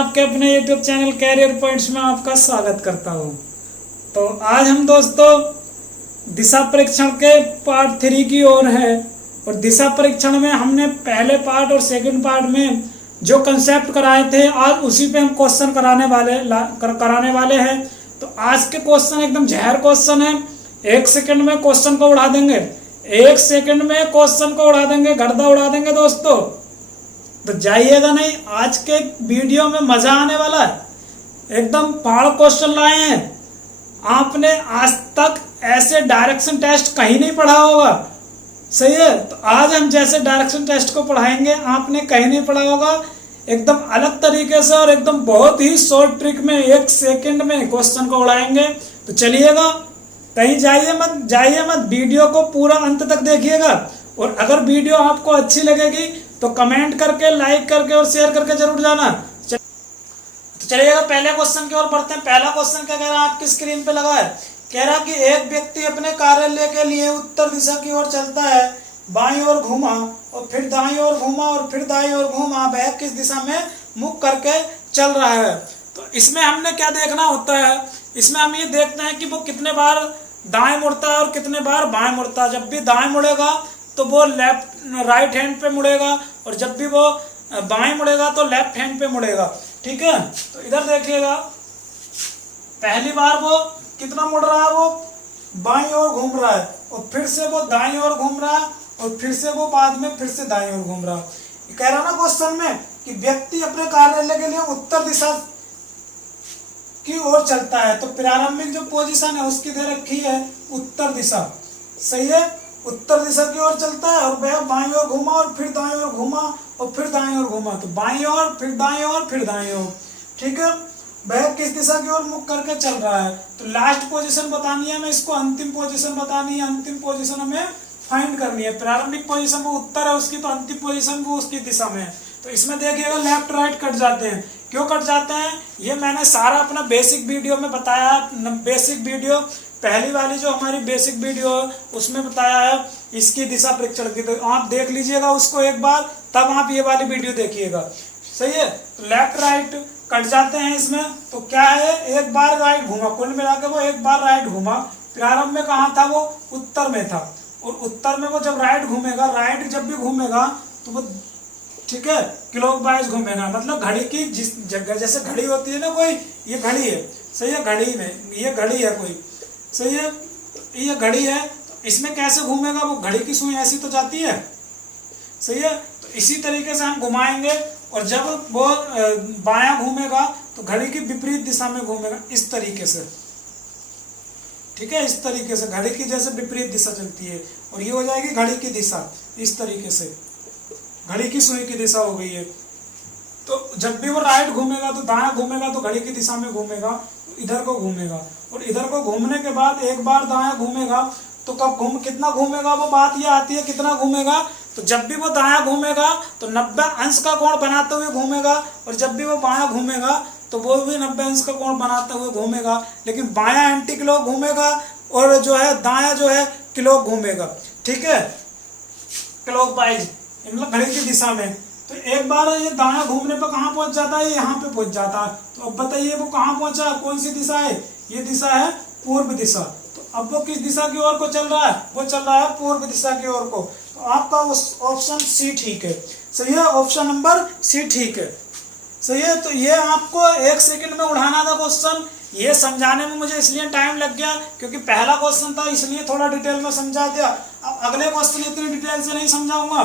आपके अपने YouTube channel career points में आपका स्वागत करता हूं। तो आज हम दोस्तों दिशा परीक्षण के पार्ट 3 की ओर है। और दिशा परीक्षण में हमने पहले पार्ट और सेकंड पार्ट में जो कंसेप्ट कराए थे, आज उसी पे हम क्वेश्चन कराने वाले हैं। तो आज के क्वेश्चन एकदम जहर क्वेश्चन है। 1 सेकंड में क्वेश्चन को उड़ा देंगे, 1 सेकंड में क्वेश्चन को उड़ा देंगे, गर्दा उड़ा देंगे दोस्तों। तो जाइएगा नहीं, आज के वीडियो में मजा आने वाला है। एकदम पहाड़ क्वेश्चन लाए हैं। आपने आज तक ऐसे डायरेक्शन टेस्ट कहीं नहीं पढ़ा होगा, सही है। तो आज हम जैसे डायरेक्शन टेस्ट को पढ़ाएंगे, आपने कहीं नहीं पढ़ा होगा, एकदम अलग तरीके से और एकदम बहुत ही शॉर्ट ट्रिक में 1 सेकंड में क्वेश्चन को उड़ाएंगे। तो चलिएगा, कहीं जाइए मत, वीडियो को पूरा अंत तक देखिएगा। और अगर वीडियो आपको अच्छी लगेगी तो कमेंट करके, लाइक करके और शेयर करके जरूर जाना। तो चलिएगा पहले क्वेश्चन की ओर बढ़ते हैं। पहला क्वेश्चन क्या कह रहा है, आपकी स्क्रीन पे लगा है। कह रहा कि एक व्यक्ति अपने कार्यालय के लिए उत्तर दिशा की ओर चलता है, बाईं ओर घूमा और फिर दाईं ओर घूमा और फिर दाईं ओर घूमा, वह किस दिशा में मुख करके चल रहा है। तो इसमें हमने क्या देखना होता है, इसमें हम ये देखते हैं कि वो कितने बार दाएं मुड़ता है और कितने बार बाएं मुड़ता है। जब भी दाएं मुड़ेगा तो वो राइट हैंड पे मुड़ेगा, और जब भी वो बाएं मुड़ेगा तो लेफ्ट हैंड पे मुड़ेगा। ठीक है, तो इधर देखिएगा, पहली बार वो कितना मुड़ रहा है, वो बाईं ओर घूम रहा है, और फिर से वो दाईं ओर घूम रहा है, और फिर से वो बाद में फिर से दाईं ओर घूम रहा है। कह रहा ना क्वेश्चन में कि व्यक्ति अपने कार्यालय के लिए उत्तर दिशा की ओर चलता है। तो प्रारंभिक जो पोजीशन है उसकी दे रखी है उत्तर दिशा, सही है। उत्तर दिशा की ओर चलता है और वह बाईं ओर घूमा और फिर दाईं ओर घूमा और फिर दाईं ओर घूमा, तो बाईं ओर फिर दाईं ओर फिर दाईं ओर। ठीक है, वह किस दिशा की ओर मुख करके चल रहा है। तो लास्ट पोजीशन बतानी है हमें, इसको अंतिम पोजीशन बतानी है, अंतिम पोजीशन हमें फाइंड करनी है। प्रारंभिक पोजीशन वो उत्तर है उसकी, तो अंतिम पोजीशन वो उसकी दिशा में है। तो इसमें देखिएगा लेफ्ट राइट कट जाते हैं। क्यों कट जाते हैं, ये मैंने सारा अपना बेसिक वीडियो में बताया। बेसिक वीडियो पहली वाली जो हमारी बेसिक वीडियो है उसमें बताया है इसकी दिशा परीक्षण की। तो आप देख लीजिएगा उसको एक बार, तब आप ये वाली वीडियो देखिएगा, सही है। तो लेफ्ट राइट कट जाते हैं इसमें। तो क्या है, एक बार राइट घूमा, कुल मिला के वो एक बार राइट घूमा। प्रारंभ में कहाँ था, वो उत्तर में था, और उत्तर में वो जब राइट घूमेगा, राइट जब भी घूमेगा तो वो, ठीक है, क्लॉकवाइज घूमेगा। मतलब घड़ी की जिस जगह, जैसे घड़ी होती है ना कोई, ये घड़ी है, सही है, घड़ी में ये घड़ी है कोई, सही है, ये घड़ी है। तो इसमें कैसे घूमेगा, वो घड़ी की सुई ऐसी तो जाती है, सही है। तो इसी तरीके से हम घुमाएंगे, और जब वो बायां घूमेगा तो घड़ी की विपरीत दिशा में घूमेगा, इस तरीके से। ठीक है, इस तरीके से घड़ी की जैसे विपरीत दिशा चलती है, और ये हो जाएगी घड़ी की दिशा, इस तरीके से घड़ी की सुई की दिशा हो गई है। तो जब भी वो राइट घूमेगा तो दायां घूमेगा, तो घड़ी की दिशा में घूमेगा, तो इधर को घूमेगा, और इधर को घूमने के बाद एक बार दायां घूमेगा। तो कब कितना घूमेगा, वो बात ये आती है कितना घूमेगा। तो जब भी वो दायां घूमेगा तो 90 अंश का कोण बनाते हुए घूमेगा, और जब भी वो बायां घूमेगा तो वो भी 90 अंश का कोण बनाते हुए घूमेगा। लेकिन बायां एंटी क्लॉक घूमेगा, और जो है दायां जो है क्लॉक घूमेगा। ठीक है, क्लॉकवाइज, मतलब घड़ी की दिशा में। तो एक बार ये दायां घूमने पर कहाँ पहुंच जाता है, यहाँ पे पहुंच जाता है। तो अब बताइए वो कहाँ पहुंचा, कौन सी दिशा है, ये दिशा है पूर्व दिशा। तो अब वो किस दिशा की ओर को चल रहा है, वो चल रहा है पूर्व दिशा की ओर को। तो आपका ऑप्शन सी ठीक है, सही है, ऑप्शन नंबर सी ठीक है, सही है। तो ये आपको 1 सेकंड में उड़ाना था क्वेश्चन। ये समझाने में मुझे इसलिए टाइम लग गया क्योंकि पहला क्वेश्चन था, इसलिए थोड़ा डिटेल में समझा दिया। अब अगले क्वेश्चन इतनी डिटेल से नहीं समझाऊंगा,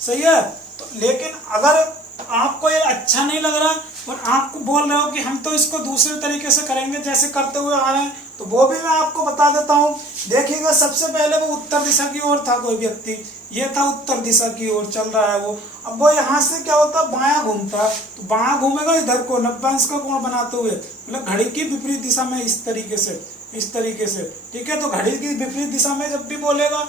सही है। तो लेकिन अगर आपको ये अच्छा नहीं लग रहा और आपको बोल रहे हो कि हम तो इसको दूसरे तरीके से करेंगे जैसे करते हुए आ रहे हैं, तो वो भी मैं आपको बता देता हूँ। देखिएगा, सबसे पहले वो उत्तर दिशा की ओर था कोई व्यक्ति, ये था उत्तर दिशा की ओर चल रहा है वो। अब वो यहाँ से क्या होता है, बायां घूमता है, तो बायां घूमेगा इधर को 90 अंश का कोण बनाते हुए, मतलब घड़ी की विपरीत दिशा में, इस तरीके से, इस तरीके से। ठीक है, तो घड़ी की विपरीत दिशा में जब भी बोलेगा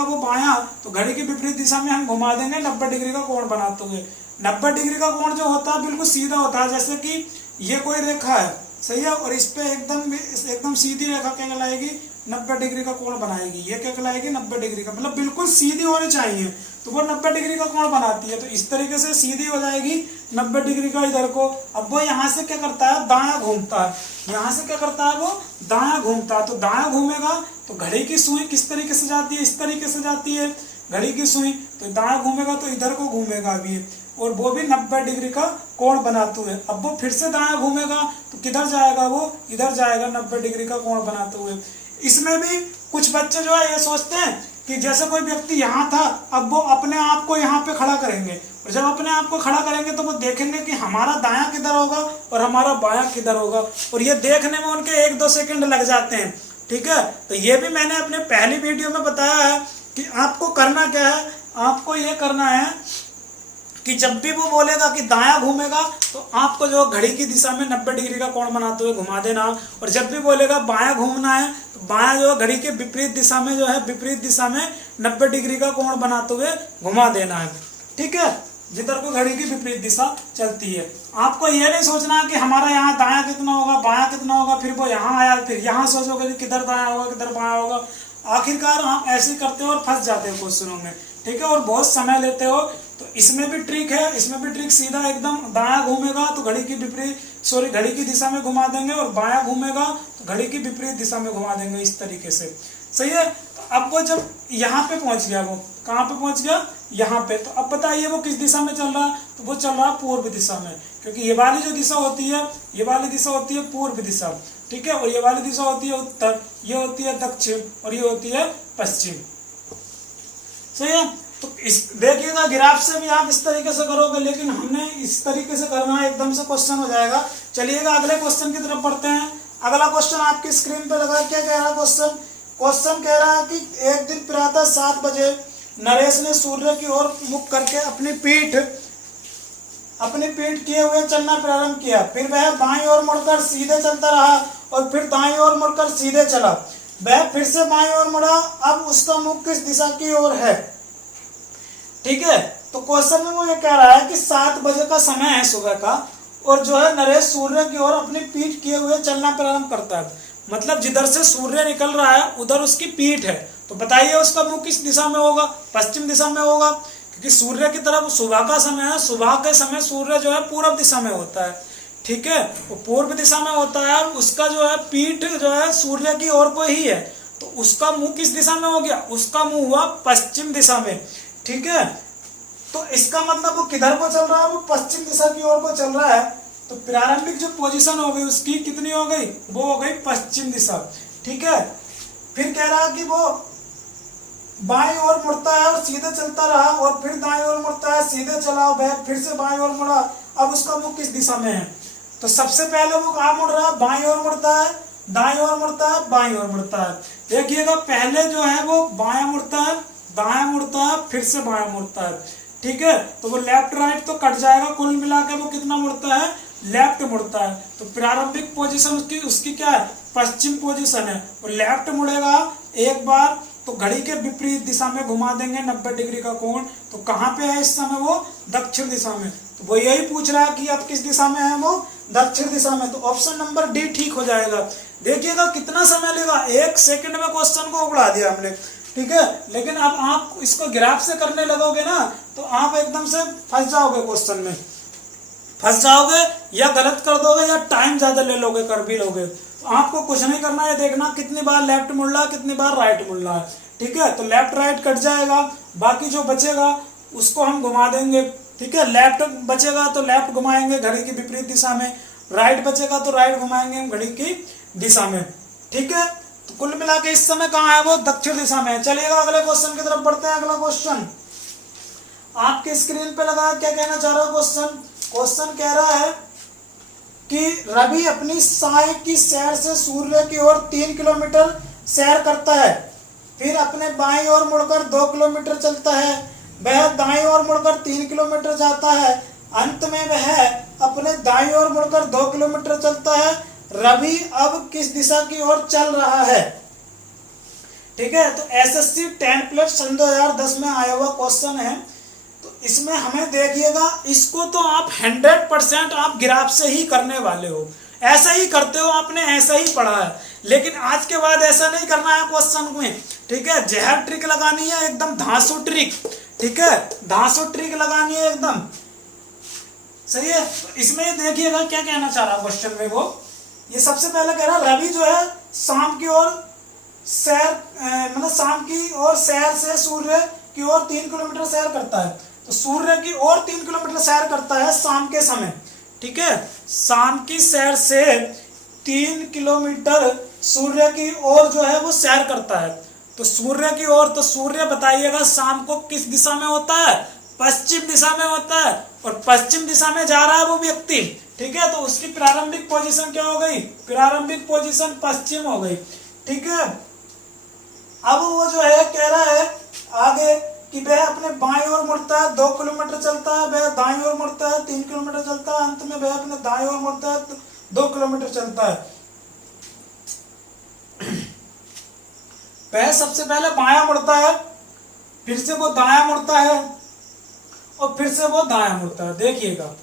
वो बायां, तो घड़ी की विपरीत दिशा में हम घुमा देंगे 90 डिग्री का कोण बनाते हुए। 90 डिग्री का कोण जो होता है बिल्कुल सीधा होता है, जैसे कि ये कोई रेखा है, सही है, और इस पे एकदम सीधी रेखा क्या कहलाएगी, 90 डिग्री का कोण बनाएगी। ये क्या कहलाएगी? 90 डिग्री का, मतलब बिल्कुल सीधी होनी चाहिए, तो वो 90 डिग्री का कोण बनाती है। तो इस तरीके से सीधी हो जाएगी 90 डिग्री का इधर को। अब वो यहाँ से क्या करता है? दायां घूमता है। यहाँ से क्या करता है? वो दायां घूमता है। तो दायां घूमेगा तो घड़ी की सुई किस तरीके से जाती है? इस तरीके से जाती है घड़ी की सुई। तो दायां घूमेगा तो इधर को घूमेगा अभी, और वो भी 90 डिग्री का कोण बनाते हुए। अब वो फिर से दायां घूमेगा तो किधर जाएगा? वो इधर जाएगा 90 डिग्री का कोण बनाते हुए। इसमें भी कुछ बच्चे जो है ये सोचते हैं कि जैसे कोई व्यक्ति यहाँ था, अब वो अपने आप को यहाँ पे खड़ा करेंगे, और जब अपने आप को खड़ा करेंगे तो वो देखेंगे कि हमारा दायां किधर होगा और हमारा बायां किधर होगा, और ये देखने में उनके 1-2 सेकंड लग जाते हैं। ठीक है, तो ये भी मैंने अपने पहली वीडियो में बताया है कि आपको करना क्या है। आपको ये करना है कि जब भी वो बोलेगा कि दायां घूमेगा तो आपको जो घड़ी की दिशा में 90 डिग्री का कोण बनाते हुए घुमा देना, और जब भी बोलेगा बायां घूमना है तो बायां जो घड़ी के विपरीत दिशा में जो है विपरीत दिशा में 90 डिग्री का कोण बनाते हुए घुमा देना है। ठीक है, जिधर को घड़ी की विपरीत दिशा चलती है। आपको ये नहीं सोचना कि हमारा यहाँ दायां कितना होगा बायां कितना होगा, फिर वो यहाँ आया फिर यहाँ सोचोगे कि किधर दायां होगा किधर बायां होगा। आखिरकार आप ऐसे करते हो और फंस जाते हो क्वेश्चनों में। ठीक है, और बहुत समय लेते हो। तो इसमें भी ट्रिक है, इसमें भी ट्रिक सीधा एकदम दायां घूमेगा तो घड़ी की विपरीत घड़ी की दिशा में घुमा देंगे, और बायां घूमेगा तो घड़ी की विपरीत दिशा में घुमा देंगे, इस तरीके से। सही है। तो अब वो जब यहाँ पे पहुंच गया, वो कहाँ पे पहुंच गया? यहाँ पे। तो अब बताइए वो किस दिशा में चल रहा है? तो वो चल रहा है पूर्व दिशा में, क्योंकि ये वाली जो दिशा होती है, ये वाली दिशा होती है पूर्व दिशा। ठीक है, और ये वाली दिशा होती है उत्तर, ये होती है दक्षिण, और ये होती है पश्चिम। सही है। तो इस देखिएगा ग्राफ से भी आप इस तरीके से करोगे, लेकिन हमने इस तरीके से करना है, एकदम से क्वेश्चन हो जाएगा। चलिएगा अगले क्वेश्चन की तरफ बढ़ते हैं। अगला क्वेश्चन आपकी स्क्रीन पे लगा। क्या कह रहा है क्वेश्चन? क्वेश्चन कह रहा है कि एक दिन प्रातः 7 बजे नरेश ने सूर्य की ओर मुख करके अपनी पीठ किए हुए चलना प्रारंभ किया। फिर वह बाईं ओर मुड़कर सीधे चलता रहा और फिर दाईं ओर मुड़कर सीधे चला। वह फिर से बाईं ओर मुड़ा। अब उसका मुख किस दिशा की ओर है? ठीक है, तो क्वेश्चन में वो ये कह रहा है कि 7 बजे का समय है सुबह का, और जो है नरेश सूर्य की ओर अपनी पीठ किए हुए चलना प्रारंभ करता है। मतलब जिधर से सूर्य निकल रहा है उधर उसकी पीठ है। तो बताइए उसका मुख किस दिशा में होगा? पश्चिम दिशा में होगा, क्योंकि सूर्य की तरफ सुबह का समय है। सुबह के समय सूर्य जो है पूर्व दिशा में होता है। ठीक है, वो पूर्व दिशा में होता है, उसका जो है पीठ जो है सूर्य की ओर को ही है, तो उसका मुंह किस दिशा में हो गया? उसका मुंह हुआ पश्चिम दिशा में। ठीक है, तो इसका मतलब वो किधर को चल रहा है? वो पश्चिम दिशा की ओर को चल रहा है। तो प्रारंभिक जो पोजीशन हो गई उसकी कितनी हो गई? वो हो गई पश्चिम दिशा। ठीक है, फिर कह रहा है कि वो बाईं ओर मुड़ता है और सीधे चलता रहा, और फिर दाईं ओर मुड़ता है सीधे चला, वह फिर से बाईं ओर मुड़ा। अब उसका मुख किस दिशा में है? तो सबसे पहले वो कहाँ मुड़ रहा है? बाईं ओर मुड़ता है, दाईं ओर मुड़ता है, बाईं ओर मुड़ता है। देखिएगा पहले जो है वो बायां मुड़ता है, दायां मुड़ता है, फिर से बायां मुड़ता है। ठीक है, तो वो लेफ्ट राइट तो कट जाएगा, कुल मिला के वो कितना मुड़ता है? लेफ्ट मुड़ता है। तो प्रारंभिक पोजीशन उसकी क्या है? पश्चिम पोजीशन है। और लेफ्ट मुड़ेगा एक बार तो घड़ी के विपरीत दिशा में घुमा देंगे 90 डिग्री का कोण। तो कहाँ पे है इस समय? वो दक्षिण दिशा में। तो वो यही पूछ रहा है कि अब किस दिशा में है? वो दक्षिण दिशा में। तो ऑप्शन नंबर डी ठीक हो जाएगा। देखिएगा कितना समय लेगा, 1 सेकंड में क्वेश्चन को उड़ा दिया हमने। ठीक है, लेकिन अब आप इसको ग्राफ से करने लगोगे ना तो आप एकदम से फंस जाओगे, क्वेश्चन में फंस जाओगे, या गलत कर दोगे या टाइम ज्यादा ले लोगे, कर भी लोगे। तो आपको कुछ नहीं करना है, देखना कितनी बार लेफ्ट मुड़ रहा है, कितनी बार राइट मुड़ रहा है। ठीक है, तो लेफ्ट राइट कट जाएगा, बाकी जो बचेगा उसको हम घुमा देंगे। ठीक है, लेफ्ट बचेगा तो लेफ्ट घुमाएंगे घड़ी की विपरीत दिशा में, राइट बचेगा तो राइट घुमाएंगे घड़ी की दिशा में। ठीक है, तो कुल मिला के इस समय कहाँ है? वो दक्षिण दिशा में। चलिएगा अगले क्वेश्चन की तरफ बढ़ते हैं। अगला क्वेश्चन आपके स्क्रीन पे लगा। क्या कहना चाह रहा है क्वेश्चन? क्वेश्चन कह रहा है कि रवि अपनी साय की सैर से सूर्य की ओर 3 किलोमीटर सैर करता है, फिर अपने बाईं ओर मुड़कर 2 किलोमीटर चलता है। वह दाईं ओर मुड़कर 3 किलोमीटर जाता है। अंत में वह अपने दाईं ओर मुड़कर 2 किलोमीटर चलता है। रवि अब किस दिशा की ओर चल रहा है? ठीक है, तो एसएससी 10 प्लस सन 2010 में आया हुआ क्वेश्चन है। तो इसमें हमें देखिएगा, इसको तो आप 100% आप ग्राफ से ही करने वाले हो। ऐसा ही करते हो, आपने ऐसा ही पढ़ा है, लेकिन आज के बाद ऐसा नहीं करना है क्वेश्चन में, ठीक है। जहर ट्रिक लगानी है, एकदम धांसू ट्रिक, ठीक है, धांसू ट्रिक लगानी है एकदम, सही है। इसमें देखिएगा क्या कहना चाह रहा क्वेश्चन में, वो ये सबसे पहले कह रहा रवि जो है शाम की ओर सैर मतलब शाम की ओर सैर से सूर्य की ओर 3 किलोमीटर सैर करता है। तो सूर्य की ओर 3 किलोमीटर सैर करता है शाम के समय, ठीक है। शाम की सैर से 3 किलोमीटर सूर्य की ओर जो है वो सैर करता है। तो सूर्य की ओर, तो सूर्य बताइएगा शाम को किस दिशा में होता है, पश्चिम दिशा में होता है, और पश्चिम दिशा में जा रहा है वो व्यक्ति, ठीक है। तो उसकी प्रारंभिक पोजीशन क्या हो गई, प्रारंभिक पोजीशन पश्चिम हो गई, ठीक है। अब वो जो है कह रहा है आगे कि वह अपने बाएं ओर मुड़ता है, 2 किलोमीटर चलता है, वह दाएं ओर मुड़ता है, 3 किलोमीटर चलता है, अंत में वह अपने दाएं ओर मुड़ता है, 2 किलोमीटर चलता है। वह सबसे पहले बायां मुड़ता है, फिर से वो दायां मुड़ता है, और फिर से वो दायां मुड़ता है। देखिएगा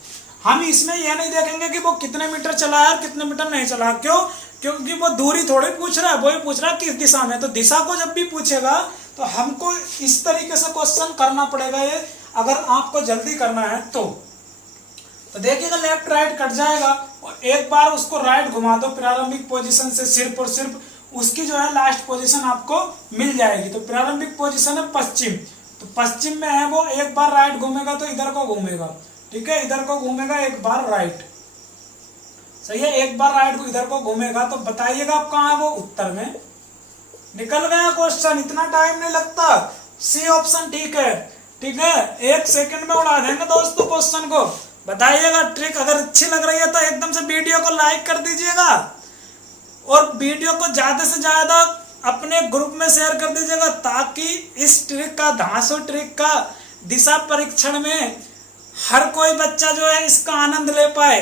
हम इसमें यह नहीं देखेंगे कि वो कितने मीटर चला है और कितने मीटर नहीं चला, क्यों, क्योंकि वो दूरी थोड़ी पूछ रहा है, वो ही पूछ रहा है किस दिशा में। तो दिशा को जब भी पूछेगा तो हमको इस तरीके से क्वेश्चन करना पड़ेगा, ये अगर आपको जल्दी करना है तो देखिएगा लेफ्ट राइट कट जाएगा, और एक बार उसको राइट घुमा दो प्रारंभिक पोजीशन से, सिर्फ और सिर्फ उसकी जो है लास्ट पोजीशन आपको मिल जाएगी। तो प्रारंभिक पोजीशन है पश्चिम, तो पश्चिम में है वो, एक बार राइट घूमेगा तो इधर को घूमेगा, ठीक है, इधर को घूमेगा एक बार राइट, सही है, एक बार राइट को इधर को घूमेगा। तो बताइएगा आप कहाँ है वो, उत्तर में। निकल गया क्वेश्चन, इतना टाइम नहीं लगता, सी ऑप्शन ठीक है, ठीक है, 1 सेकंड में उड़ा देंगे दोस्तों क्वेश्चन को। बताइएगा ट्रिक अगर अच्छी लग रही है तो एकदम से वीडियो को लाइक कर दीजिएगा, और वीडियो को ज्यादा से ज्यादा अपने ग्रुप में शेयर कर दीजिएगा, ताकि इस ट्रिक का, धांसू ट्रिक का दिशा परीक्षण में हर कोई बच्चा जो है इसका आनंद ले पाए,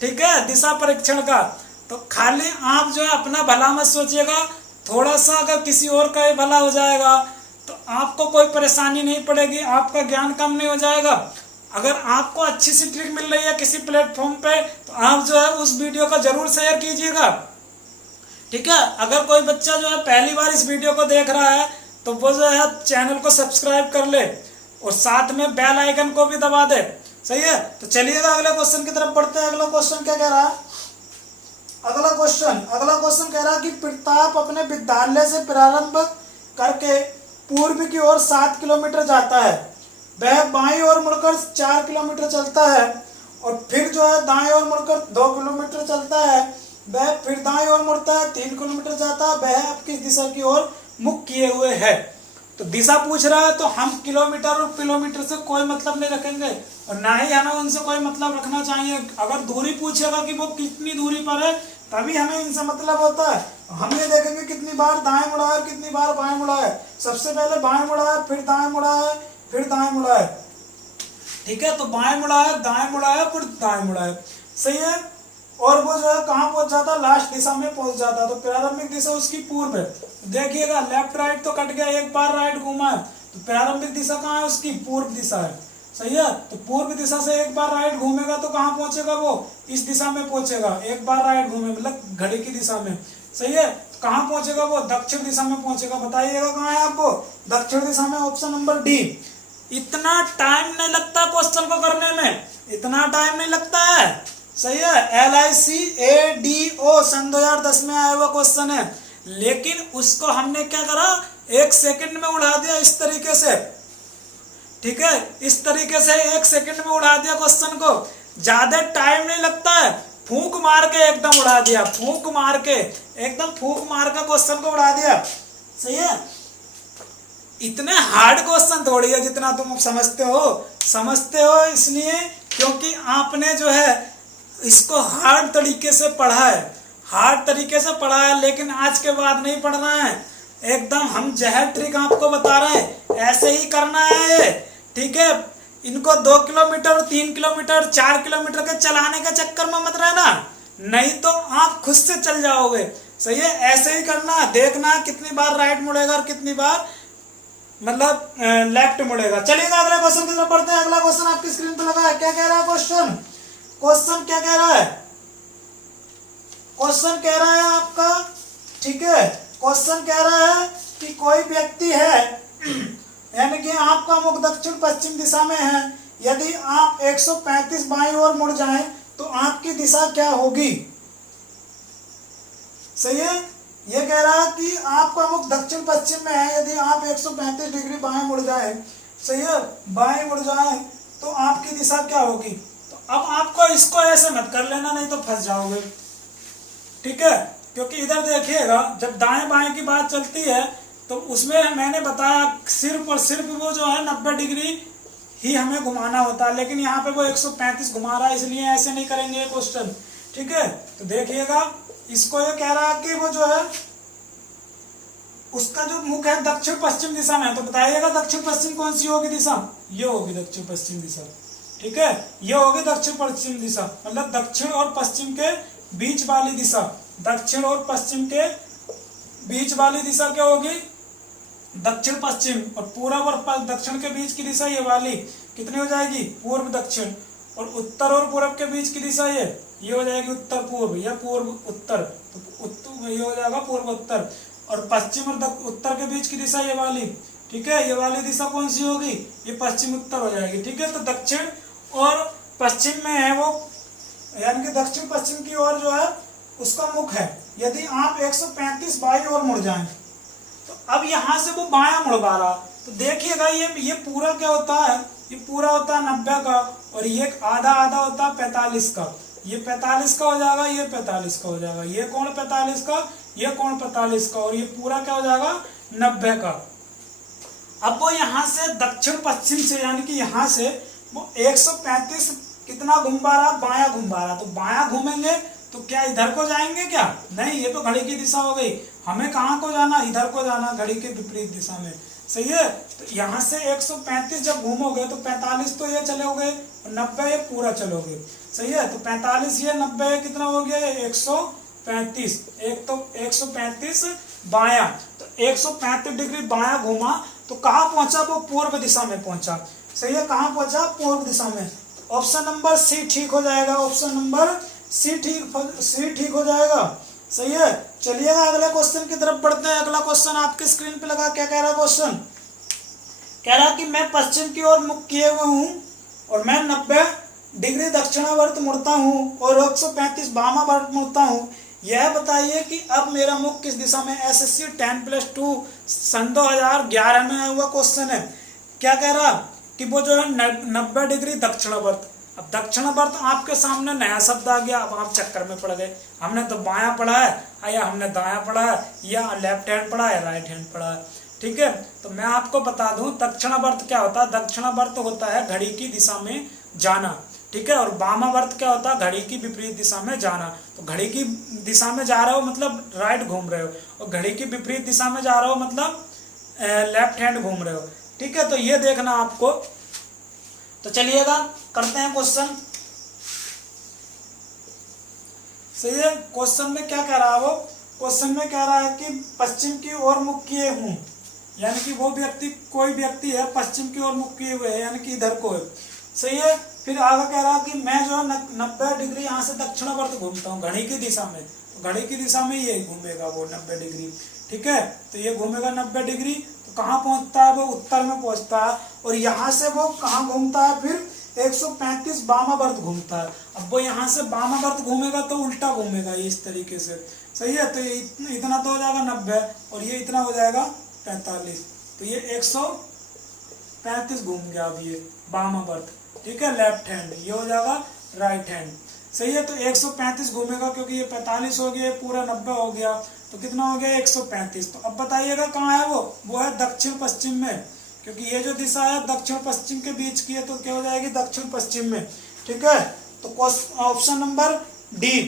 ठीक है, दिशा परीक्षण का। तो खाली आप जो है अपना भला मत सोचिएगा, थोड़ा सा अगर किसी और का ही भला हो जाएगा तो आपको कोई परेशानी नहीं पड़ेगी, आपका ज्ञान कम नहीं हो जाएगा। अगर आपको अच्छी सी ट्रिक मिल रही है किसी प्लेटफॉर्म पे तो आप जो है उस वीडियो को जरूर शेयर कीजिएगा, ठीक है। अगर कोई बच्चा जो है पहली बार इस वीडियो को देख रहा है तो वो जो है चैनल को सब्सक्राइब कर ले, और साथ में बेल आइकन को भी दबा दे, सही है। तो चलिएगा अगले क्वेश्चन की तरफ बढ़ते हैं। अगला क्वेश्चन क्या कह रहा है, अगला क्वेश्चन कह रहा है कि प्रताप अपने विद्यालय से प्रारंभ करके पूर्व की ओर 7 किलोमीटर जाता है, वह बाईं ओर मुड़कर 4 किलोमीटर चलता है, और फिर जो है दाएं ओर मुड़कर 2 किलोमीटर चलता है, वह फिर दाएं ओर मुड़ता है, 3 किलोमीटर जाता है, वह अब किस दिशा की ओर मुख किए हुए है। तो दिशा पूछ रहा है तो हम किलोमीटर और किलोमीटर से कोई मतलब नहीं रखेंगे, और ना ही हमें उनसे कोई मतलब रखना चाहिए। अगर दूरी पूछेगा कि वो कितनी दूरी पर है तभी हमें इनसे मतलब होता है। हम ये देखेंगे कितनी बार दाएं मुड़ा है, कितनी बार बाएं मुड़ा है। सबसे पहले बाएं मुड़ा है, फिर दाएं मुड़ा है, फिर दाएं मुड़ा है, ठीक है। तो बाएं मुड़ा है, दाएं मुड़ा है, फिर दाएं मुड़ा है, सही है। और वो जो है कहाँ पहुंच जाता है, लास्ट दिशा में पहुंच जाता है। तो प्रारंभिक दिशा उसकी पूर्व है। देखिएगा लेफ्ट राइट तो कट गया, एक बार राइट घूमा है, तो प्रारंभिक दिशा कहाँ है उसकी, पूर्व दिशा है, सही है। तो पूर्व दिशा से एक बार राइट घूमेगा तो कहाँ पहुंचेगा वो, इस दिशा में पहुंचेगा। एक बार राइट घूमे मतलब घड़ी की दिशा में, सही है। कहाँ पहुंचेगा वो, दक्षिण दिशा में पहुंचेगा। बताइएगा कहाँ है आपको, दक्षिण दिशा में, ऑप्शन नंबर डी। इतना टाइम नहीं लगता क्वेश्चन को करने में, इतना टाइम नहीं लगता है, सही है। LICADO सन 2010 में आया हुआ क्वेश्चन है, लेकिन उसको हमने क्या करा, 1 सेकंड में उड़ा दिया इस तरीके से, ठीक है, इस तरीके से 1 सेकंड में उड़ा दिया क्वेश्चन को। ज्यादा टाइम नहीं लगता है, फूंक मार के एकदम उड़ा दिया, फूंक मार के एकदम फूंक मार के क्वेश्चन को उड़ा दिया, सही है। इतने हार्ड क्वेश्चन थोड़ी है जितना तुम समझते हो इसलिए क्योंकि आपने जो है इसको हार्ड तरीके से पढ़ा है, लेकिन आज के बाद नहीं पढ़ना है। एकदम हम जहर ट्रिक आपको बता रहे हैं, ऐसे ही करना है, ठीक है। इनको 2 किलोमीटर, 3 किलोमीटर, 4 किलोमीटर के चलाने के चक्कर में मत रहना, नहीं तो आप खुद से चल जाओगे, सही है। ऐसे ही करना, देखना कितनी बार राइट मुड़ेगा और कितनी बार मतलब लेफ्ट मुड़ेगा। चलिएगा अगले क्वेश्चन की तरफ बढ़ते हैं। अगला क्वेश्चन आपकी स्क्रीन पर लगा है, क्या कह रहा है क्वेश्चन क्या कह रहा है, क्वेश्चन कह रहा है आपका, ठीक है, क्वेश्चन कह रहा है कि कोई व्यक्ति है यानी कि आपका मुख दक्षिण पश्चिम दिशा में है, यदि आप 135 बाईं ओर मुड़ जाएं तो आपकी दिशा क्या होगी। सही है, ये कह रहा है कि आपका मुख दक्षिण पश्चिम में है, यदि आप 135 डिग्री बाएं मुड़ जाएं, सही है, बाएं मुड़ जाएं तो आपकी दिशा क्या होगी। तो अब आपको इसको ऐसे मत कर लेना, नहीं तो फंस जाओगे, ठीक है, क्योंकि इधर देखिएगा जब दाएं बाएं की बात चलती है तो उसमें मैंने बताया सिर्फ और सिर्फ वो जो है 90 डिग्री ही हमें घुमाना होता है, लेकिन यहाँ पे वो 135 घुमा रहा है, इसलिए ऐसे नहीं करेंगे क्वेश्चन, ठीक है। तो देखिएगा इसको ये कह रहा है कि वो जो है उसका जो मुख है दक्षिण पश्चिम दिशा में है, तो बताइएगा दक्षिण पश्चिम कौन सी होगी दिशा, ये होगी दक्षिण पश्चिम दिशा, ठीक है, ये होगी दक्षिण पश्चिम दिशा, मतलब दक्षिण और पश्चिम के बीच वाली दिशा, दक्षिण और पश्चिम के बीच वाली दिशा क्या होगी, दक्षिण पश्चिम, और पूर्व और दक्षिण के बीच की दिशा ये वाली कितनी हो जाएगी, पूर्व दक्षिण, और उत्तर और पूर्व के बीच की दिशा ये हो जाएगी उत्तर पूर्व या पूर्व उत्तर, तो ये हो जाएगा पूर्व उत्तर, और पश्चिम और उत्तर के बीच की दिशा ये वाली, ठीक है, ये वाली दिशा कौन सी होगी, ये पश्चिम उत्तर हो जाएगी, ठीक है। तो दक्षिण और पश्चिम में है वो, यानी कि दक्षिण पश्चिम की ओर जो है उसका मुख है, यदि आप 135 बाईं ओर मुड़ जाएं तो अब यहां से वो बायां मुड़ पा रहा, तो देखिएगा ये पूरा क्या होता है, ये पूरा होता है 90 का, और ये आधा आधा होता है 45 का, ये 45 का हो जाएगा, ये 45 का हो जाएगा, ये कोण 45 का, ये कोण 45 का, और ये पूरा क्या हो जाएगा 90 का। अब वो यहाँ से दक्षिण पश्चिम से यानी कि यहाँ से वो 135 कितना घूम पा रहा, बायां घूम पा रहा, तो बायां घूमेंगे तो क्या इधर को जाएंगे क्या, नहीं, ये तो घड़ी की दिशा हो गई, हमें कहाँ को जाना, इधर को जाना, घड़ी के विपरीत दिशा में, सही है। तो यहाँ से 135 जब घूमोगे तो 45 तो ये चलोगे और 90 ये पूरा चलोगे, सही है। तो 45 ये 90 कितना हो गया, 135, एक तो 135 बायां, तो 135 डिग्री बायां घूमा तो कहाँ पहुंचा, वो पूर्व दिशा में पहुंचा, सही है, कहाँ पहुंचा, पूर्व दिशा में। ऑप्शन नंबर सी ठीक हो जाएगा, ऑप्शन नंबर सी ठीक हो जाएगा, सही है। चलिएगा अगले क्वेश्चन की तरफ बढ़ते हैं। अगला क्वेश्चन आपके स्क्रीन पे लगा, क्या कह रहा है क्वेश्चन, कह रहा कि मैं पश्चिम की ओर मुख किए हुए हूं और मैं 90 डिग्री दक्षिणावर्त मुड़ता हूं और 135 वामावर्त मुड़ता हूं, यह बताइए कि अब मेरा मुख किस दिशा में। SSC 10+2 सन 2011 में आया हुआ क्वेश्चन है। क्या कह रहा कि वो जो है 90 डिग्री दक्षिणावर्त, अब दक्षिणावर्त आपके सामने नया शब्द आ गया, अब आप चक्कर में पड़ गए, हमने तो बायां पढ़ा है या हमने दायां पढ़ा है या लेफ्ट हैंड पढ़ा है या राइट हैंड पढ़ा है, ठीक है। तो मैं आपको बता दूं दक्षिणावर्त क्या होता है, दक्षिणावर्त होता है घड़ी की दिशा में जाना, ठीक है, और वामावर्त क्या होता है, घड़ी की विपरीत दिशा में जाना। तो घड़ी की दिशा में जा रहे हो मतलब राइट घूम रहे हो, और घड़ी की विपरीत दिशा में जा रहे हो मतलब लेफ्ट हैंड घूम रहे हो, ठीक है। तो ये देखना आपको, तो चलिएगा करते हैं क्वेश्चन, सही है। क्वेश्चन में क्या कह रहा है वो, क्वेश्चन में कह रहा है कि पश्चिम की ओर मुख किए हूं, यानी कि वो व्यक्ति, कोई व्यक्ति है पश्चिम की ओर मुख किए हुए है, यानी कि इधर को है, सही है। फिर आगे कह रहा कि मैं जो है 90 डिग्री यहाँ से दक्षिणावर्त घूमता हूँ घड़ी की दिशा में, तो घड़ी की दिशा में ये घूमेगा वो 90 डिग्री, ठीक है। तो ये घूमेगा 90 डिग्री, तो कहाँ पहुंचता है वो, उत्तर में पहुंचता है, और यहाँ से वो कहाँ घूमता है, फिर 135 वामावर्त घूमता है। अब वो यहाँ से वामावर्त घूमेगा तो उल्टा घूमेगा इस तरीके से, सही है। तो ये इतना तो हो जाएगा 90 और ये इतना हो जाएगा 45, तो ये 135 घूम गया अब ये वामावर्त, ठीक है, लेफ्ट हैंड, ये हो जाएगा राइट हैंड, सही है। तो 135 घूमेगा क्योंकि ये 45 हो गया, पूरा 90 हो गया, तो कितना हो गया 135। तो अब बताइएगा कहाँ है वो है दक्षिण पश्चिम में, क्योंकि ये जो दिशा है दक्षिण पश्चिम के बीच की है, तो क्या हो जाएगी दक्षिण पश्चिम में, ठीक है। तो ऑप्शन नंबर डी।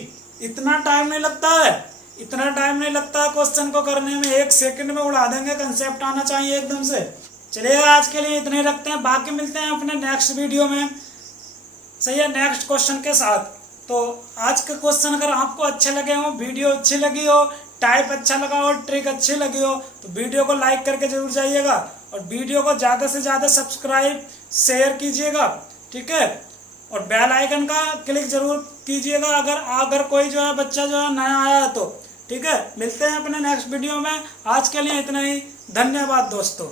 इतना टाइम नहीं लगता है, इतना टाइम नहीं लगता है क्वेश्चन को करने में, 1 सेकंड में उड़ा देंगे, कंसेप्ट आना चाहिए एकदम से। चलिए आज के लिए इतने रखते हैं, बाकी मिलते हैं अपने नेक्स्ट वीडियो में, सही है, नेक्स्ट क्वेश्चन के साथ। तो आज के क्वेश्चन अगर आपको अच्छे लगे हो, वीडियो अच्छी लगी हो, टाइप अच्छा लगा हो, ट्रिक अच्छी लगी हो, तो वीडियो को लाइक करके जरूर जाइएगा और वीडियो को ज़्यादा से ज़्यादा सब्सक्राइब शेयर कीजिएगा, ठीक है। और बेल आइकन का क्लिक जरूर कीजिएगा अगर कोई जो है बच्चा जो है नया आया है तो। ठीक है, मिलते हैं अपने नेक्स्ट वीडियो में। आज के लिए इतना ही। धन्यवाद दोस्तों।